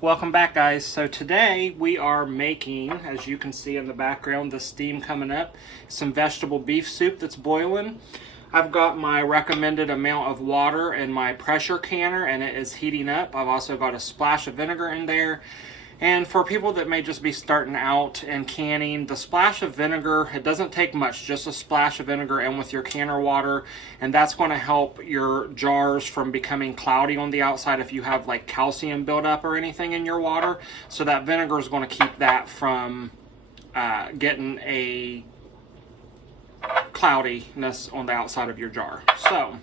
Welcome back, guys. So today we are making, as you can see in the background, the steam coming up, some vegetable beef soup that's boiling. I've got my recommended amount of water in my pressure canner and it is heating up. I've also got a splash of vinegar in there. And for people that may just be starting out in canning, the splash of vinegar, it doesn't take much, just a splash of vinegar in with your canner water, and that's going to help your jars from becoming cloudy on the outside if you have like calcium buildup or anything in your water. So that vinegar is going to keep that from getting a cloudiness on the outside of your jar. So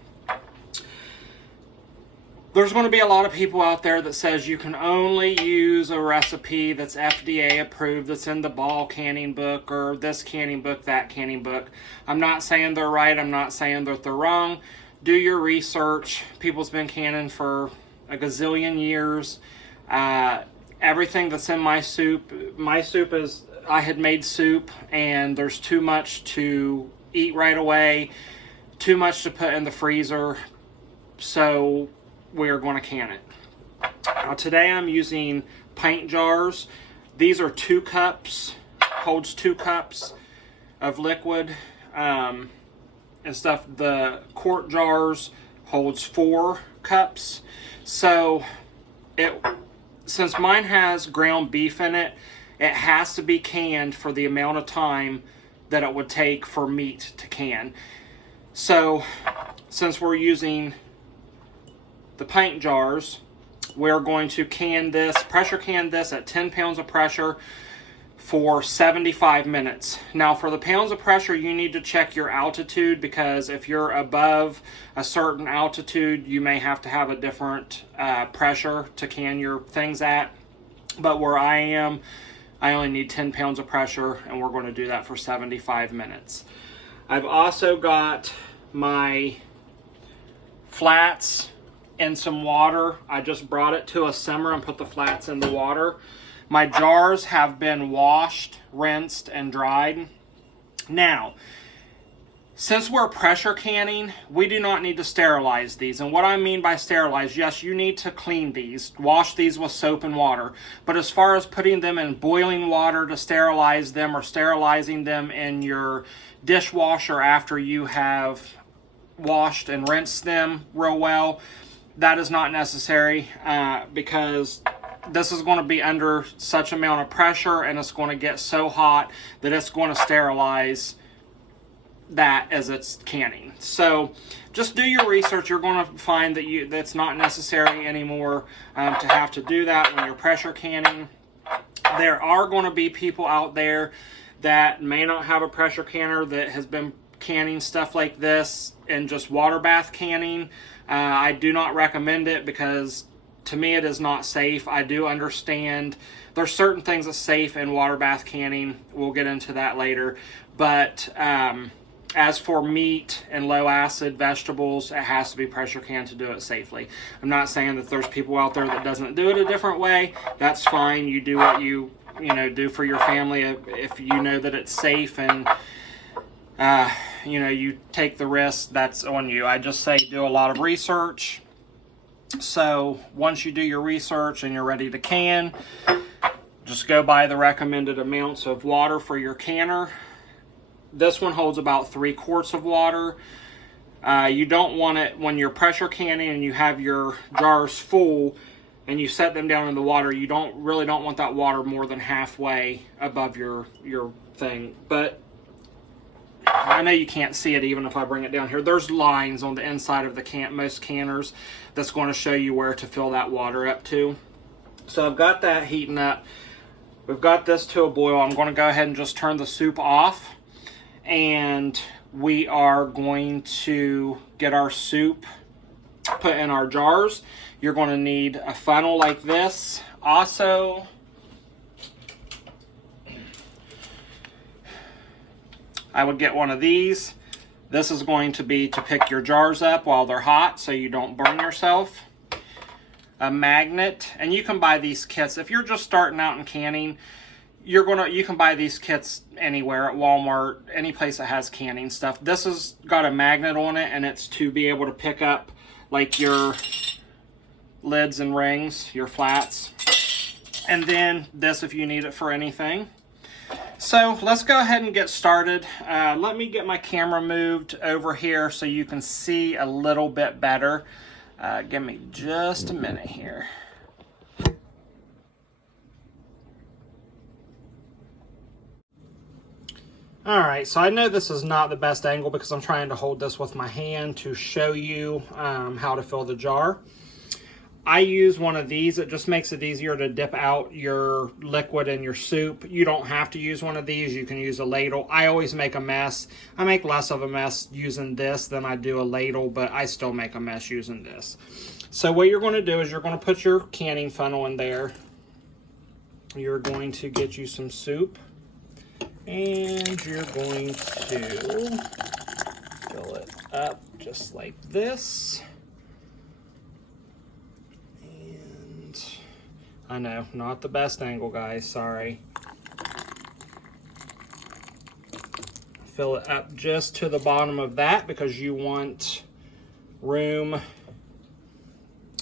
there's going to be a lot of people out there that says you can only use a recipe that's FDA approved, that's in the Ball canning book or this canning book, that canning book. I'm not saying they're right. I'm not saying that they're wrong. Do your research. People's been canning for a gazillion years. Everything that's in my soup is, I had made soup and there's too much to eat right away, too much to put in the freezer. So we are going to can it. Now today I'm using pint jars. These are 2 cups, holds 2 cups of liquid and stuff. The quart jars holds 4 cups. So since mine has ground beef in it, it has to be canned for the amount of time that it would take for meat to can. So since we're using the pint jars, we're going to pressure can this at 10 pounds of pressure for 75 minutes. Now for the pounds of pressure, you need to check your altitude, because if you're above a certain altitude, you may have to have a different pressure to can your things at. But where I am, I only need 10 pounds of pressure, and we're going to do that for 75 minutes. I've also got my flats in some water. I just brought it to a simmer and put the flats in the water. My jars have been washed, rinsed, and dried. Now, since we're pressure canning, we do not need to sterilize these. And what I mean by sterilize, yes, you need to clean these, wash these with soap and water. But as far as putting them in boiling water to sterilize them, or sterilizing them in your dishwasher after you have washed and rinsed them real well, that is not necessary, because this is going to be under such amount of pressure and it's going to get so hot that it's going to sterilize that as it's canning. So just do your research. You're going to find that that's not necessary anymore to have to do that when you're pressure canning. There are going to be people out there that may not have a pressure canner that has been canning stuff like this and just water bath canning. I do not recommend it, because to me it is not safe. I do understand there's certain things that's safe in water bath canning. We'll get into that later. But as for meat and low acid vegetables, it has to be pressure canned to do it safely. I'm not saying that there's people out there that doesn't do it a different way. That's fine. You do what you do for your family if you know that it's safe, and you take the risk, that's on you. I just say do a lot of research. So once you do your research and you're ready to can, just go by the recommended amounts of water for your canner. This one holds about 3 quarts of water. You don't want it when you're pressure canning and you have your jars full and you set them down in the water. You really don't want that water more than halfway above your thing. But I know you can't see it even if I bring it down here. There's lines on the inside of the most canners that's going to show you where to fill that water up to. So I've got that heating up. We've got this to a boil. I'm going to go ahead and just turn the soup off. And we are going to get our soup put in our jars. You're going to need a funnel like this. Also, I would get one of these. This is going to be to pick your jars up while they're hot so you don't burn yourself. A magnet, and you can buy these kits. If you're just starting out in canning, you can buy these kits anywhere, at Walmart, any place that has canning stuff. This has got a magnet on it, and it's to be able to pick up like your lids and rings, your flats. And then this if you need it for anything. So let's go ahead and get started. Let me get my camera moved over here so you can see a little bit better. Give me just a minute here. All right, so I know this is not the best angle because I'm trying to hold this with my hand to show you how to fill the jar. I use one of these. It just makes it easier to dip out your liquid in your soup. You don't have to use one of these. You can use a ladle. I always make a mess. I make less of a mess using this than I do a ladle, but I still make a mess using this. So what you're going to do is you're going to put your canning funnel in there. You're going to get you some soup. And you're going to fill it up just like this. And I know, not the best angle, guys, sorry. Fill it up just to the bottom of that because you want room.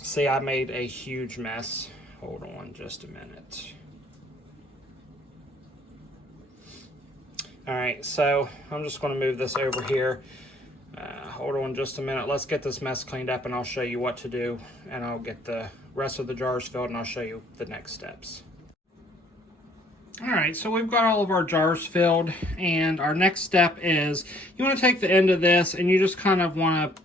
See, I made a huge mess. Hold on just a minute. All right, so I'm just going to move this over here. Hold on just a minute. Let's get this mess cleaned up and I'll show you what to do. And I'll get the rest of the jars filled and I'll show you the next steps. All right, so we've got all of our jars filled. And our next step is you want to take the end of this and you just kind of want to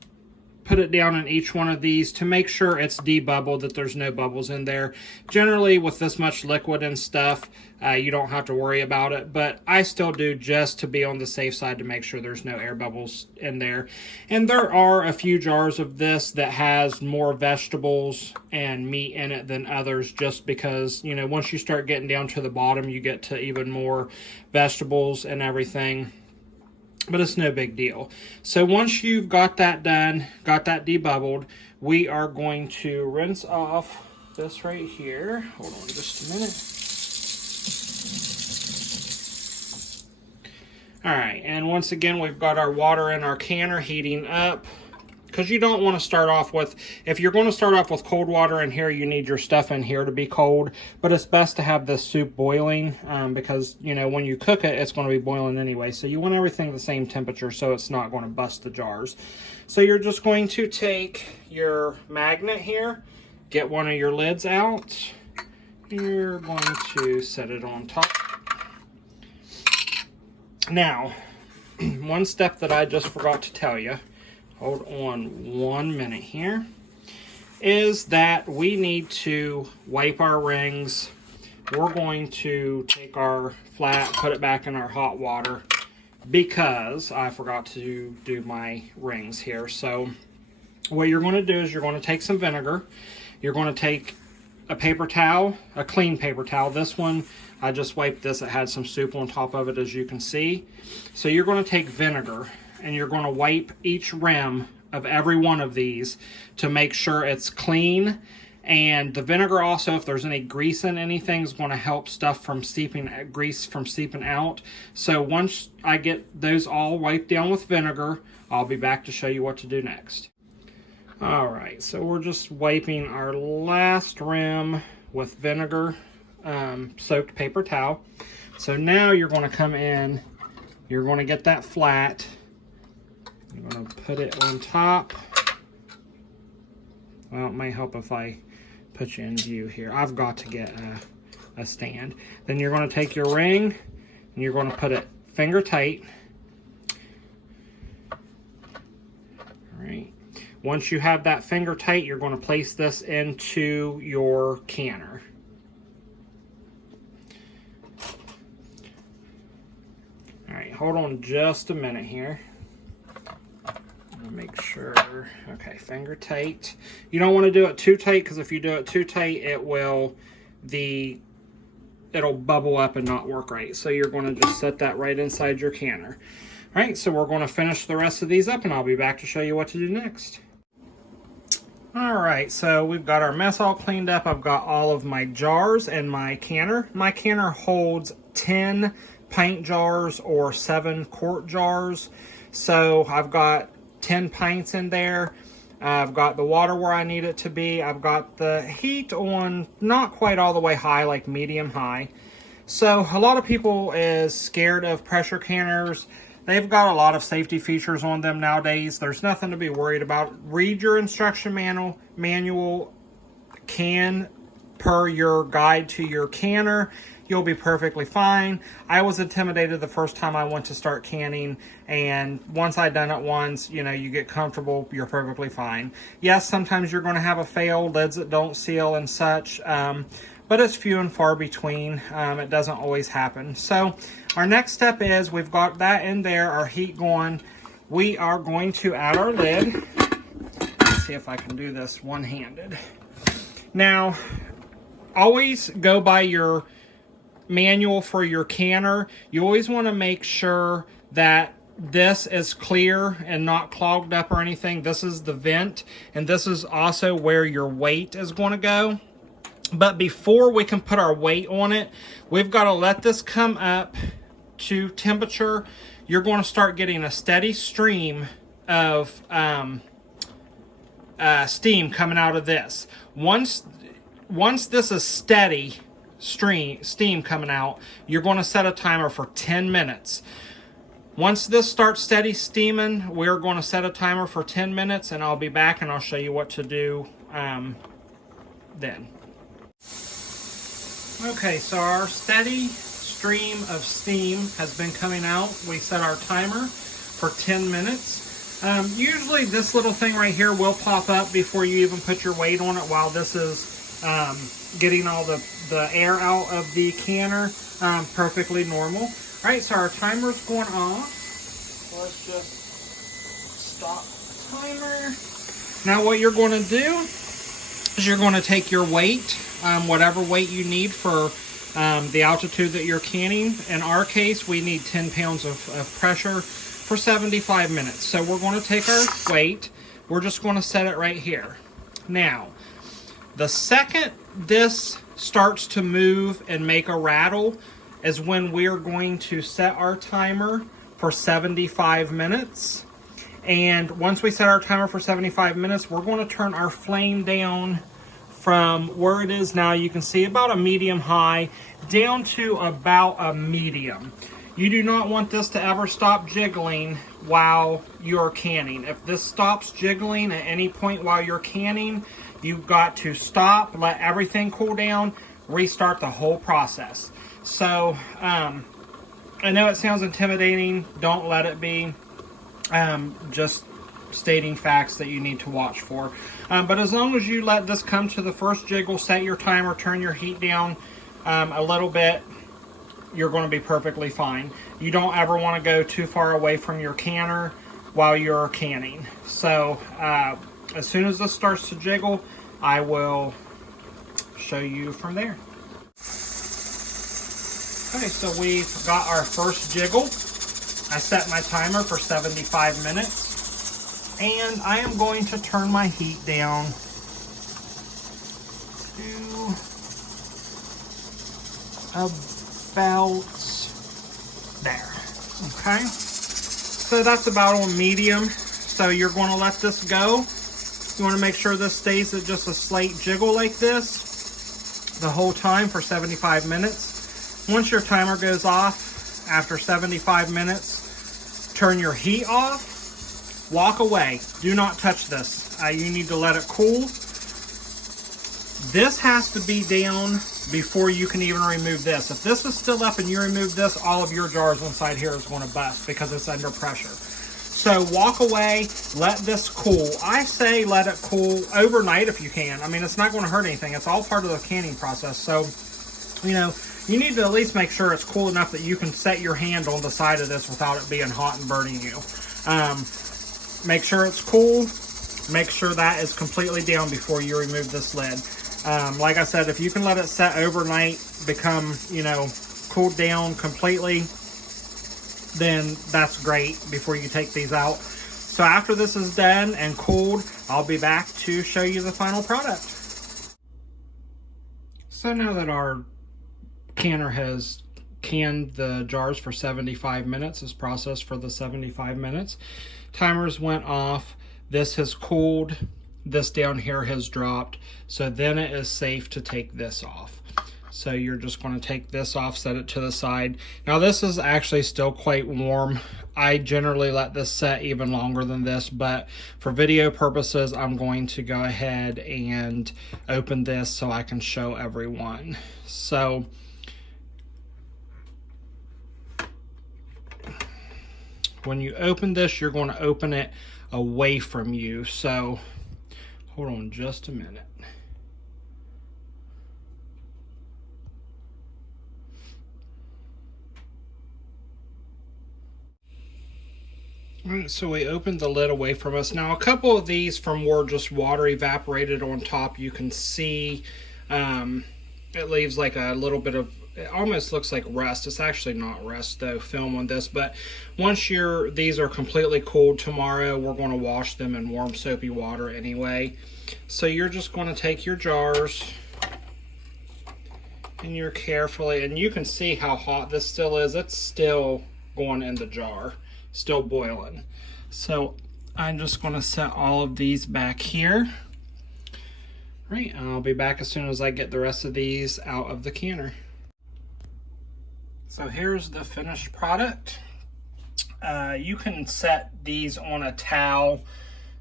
put it down in each one of these to make sure it's debubbled, that there's no bubbles in there. Generally, with this much liquid and stuff, you don't have to worry about it, but I still do just to be on the safe side to make sure there's no air bubbles in there. And there are a few jars of this that has more vegetables and meat in it than others, just because, you know, once you start getting down to the bottom, you get to even more vegetables and everything. But it's no big deal. So once you've got that done, got that debubbled, we are going to rinse off this right here. Hold on just a minute. All right, and once again, we've got our water in our canner heating up. Because you don't want to start off with, if you're going to start off with cold water in here, you need your stuff in here to be cold. But it's best to have this soup boiling because, you know, when you cook it, it's going to be boiling anyway. So you want everything the same temperature so it's not going to bust the jars. So you're just going to take your magnet here, get one of your lids out. You're going to set it on top. Now, one step that I just forgot to tell you, hold on 1 minute here, is that we need to wipe our rings. We're going to take our flat, put it back in our hot water because I forgot to do my rings here. So what you're going to do is you're going to take some vinegar. You're going to take a paper towel, a clean paper towel. This one, I just wiped this. It had some soup on top of it, as you can see. So you're going to take vinegar and you're going to wipe each rim of every one of these to make sure it's clean. And the vinegar also, if there's any grease in anything, is going to help stuff from grease from seeping out. So once I get those all wiped down with vinegar, I'll be back to show you what to do next. All right, so we're just wiping our last rim with vinegar soaked paper towel. So now you're going to come in, you're going to get that flat. I'm going to put it on top. Well, it might help if I put you in view here. I've got to get a stand. Then you're going to take your ring and you're going to put it finger tight. All right. Once you have that finger tight, you're going to place this into your canner. All right, hold on just a minute here. Make sure, okay, finger tight. You don't want to do it too tight because if you do it too tight, it'll bubble up and not work right. So you're going to just set that right inside your canner. All right, so we're going to finish the rest of these up and I'll be back to show you what to do next. All right, so we've got our mess all cleaned up. I've got all of my jars and my canner. My canner holds 10 pint jars or 7 quart jars. So I've got 10 pints in there. I've got the water where I need it to be. I've got the heat on not quite all the way high, like medium high. So a lot of people is scared of pressure canners. They've got a lot of safety features on them nowadays. There's nothing to be worried about. Read your instruction manual, can per your guide to your canner. You'll be perfectly fine. I was intimidated the first time I went to start canning, and once I done it once, you know, you get comfortable, you're perfectly fine. Yes, sometimes you're going to have a fail, lids that don't seal and such, but it's few and far between. It doesn't always happen. So our next step is, we've got that in there, our heat going. We are going to add our lid. Let's see if I can do this one-handed. Now, always go by your manual for your canner. You always want to make sure that this is clear and not clogged up or anything. This is the vent, and this is also where your weight is going to go. But before we can put our weight on it, we've got to let this come up to temperature. You're going to start getting a steady stream of steam coming out of this. Once this is steady steam coming out, you're going to set a timer for 10 minutes. Once this starts steady steaming, we're going to set a timer for 10 minutes, and I'll be back and I'll show you what to do then. Okay, so our steady stream of steam has been coming out. We set our timer for 10 minutes. Usually this little thing right here will pop up before you even put your weight on it, while this is getting all the air out of the canner. Perfectly normal. All right, so our timer's going off. Let's just stop the timer. Now what you're going to do is you're going to take your weight, whatever weight you need for the altitude that you're canning. In our case, we need 10 pounds of pressure for 75 minutes. So we're going to take our weight. We're just going to set it right here. Now, the second this starts to move and make a rattle is when we're going to set our timer for 75 minutes. And once we set our timer for 75 minutes, we're going to turn our flame down from where it is now. You can see about a medium high down to about a medium. You do not want this to ever stop jiggling while you're canning. If this stops jiggling at any point while you're canning, you've got to stop, let everything cool down, restart the whole process. So, I know it sounds intimidating. Don't let it be. Just stating facts that you need to watch for. But as long as you let this come to the first jiggle, set your timer, turn your heat down a little bit, you're going to be perfectly fine. You don't ever want to go too far away from your canner while you're canning. So as soon as this starts to jiggle, I will show you from there. Okay, so we've got our first jiggle. I set my timer for 75 minutes, and I am going to turn my heat down to about there. Okay, so that's about on medium. So you're going to let this go. You want to make sure this stays at just a slight jiggle like this the whole time for 75 minutes. Once your timer goes off after 75 minutes, turn your heat off, walk away. Do not touch this. You need to let it cool. This has to be down before you can even remove this. If this is still up and you remove this, all of your jars inside here is going to bust because it's under pressure. So walk away, let this cool. I say let it cool overnight if you can. I mean, it's not going to hurt anything. It's all part of the canning process. So, you know, you need to at least make sure it's cool enough that you can set your hand on the side of this without it being hot and burning you. Make sure it's cool. Make sure that is completely down before you remove this lid. Like I said, if you can let it set overnight, become, you know, cooled down completely, then that's great before you take these out. So after this is done and cooled, I'll be back to show you the final product. So now that our canner has canned the jars for 75 minutes, is processed for the 75 minutes, timers went off, This has cooled, this down here has dropped, so then it is safe to take this off. So you're just going to take this off, set it to the side. Now this is actually still quite warm. I generally let this set even longer than this, but for video purposes, I'm going to go ahead and open this so I can show everyone. So when you open this, you're going to open it away from you. So hold on just a minute. All right, so we opened the lid away from us. Now, a couple of these from where just water evaporated on top, you can see it leaves like a little bit of, it almost looks like rust. It's actually not rust though, film on this, but once these are completely cooled tomorrow, we're going to wash them in warm soapy water anyway. So you're just going to take your jars and you're carefully, and you can see how hot this still is. It's still going in the jar, still boiling. So I'm just going to set all of these back here. Right, and I'll be back as soon as I get the rest of these out of the canner. So here's the finished product. You can set these on a towel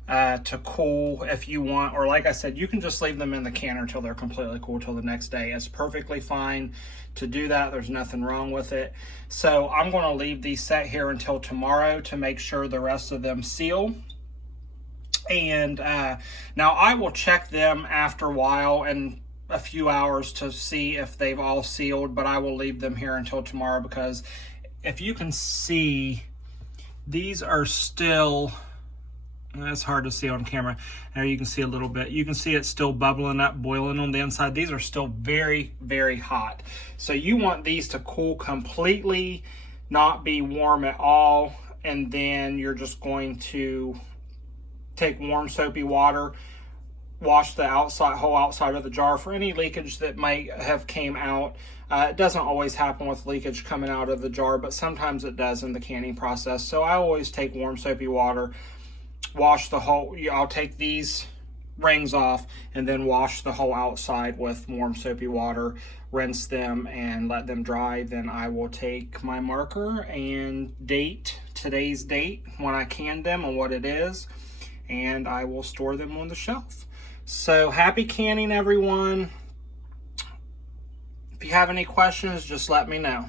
to cool if you want, or like I said, you can just leave them in the canner until they're completely cool till the next day. It's perfectly fine to do that. There's nothing wrong with it. So I'm going to leave these set here until tomorrow to make sure the rest of them seal. And now I will check them after a while in a few hours to see if they've all sealed, but I will leave them here until tomorrow because if you can see, these are still, that's hard to see on camera. There you can see a little bit. You can see it's still bubbling up, boiling on the inside. These are still very, very hot. So you want these to cool completely, not be warm at all, and then you're just going to take warm soapy water, wash the whole outside of the jar for any leakage that might have came out. It doesn't always happen with leakage coming out of the jar, but sometimes it does in the canning process. So I always take warm soapy water, wash the whole, I'll take these rings off and then wash the whole outside with warm soapy water, rinse them and let them dry. Then I will take my marker and date today's date when I canned them and what it is, and I will store them on the shelf. So happy canning, everyone. If you have any questions, just let me know.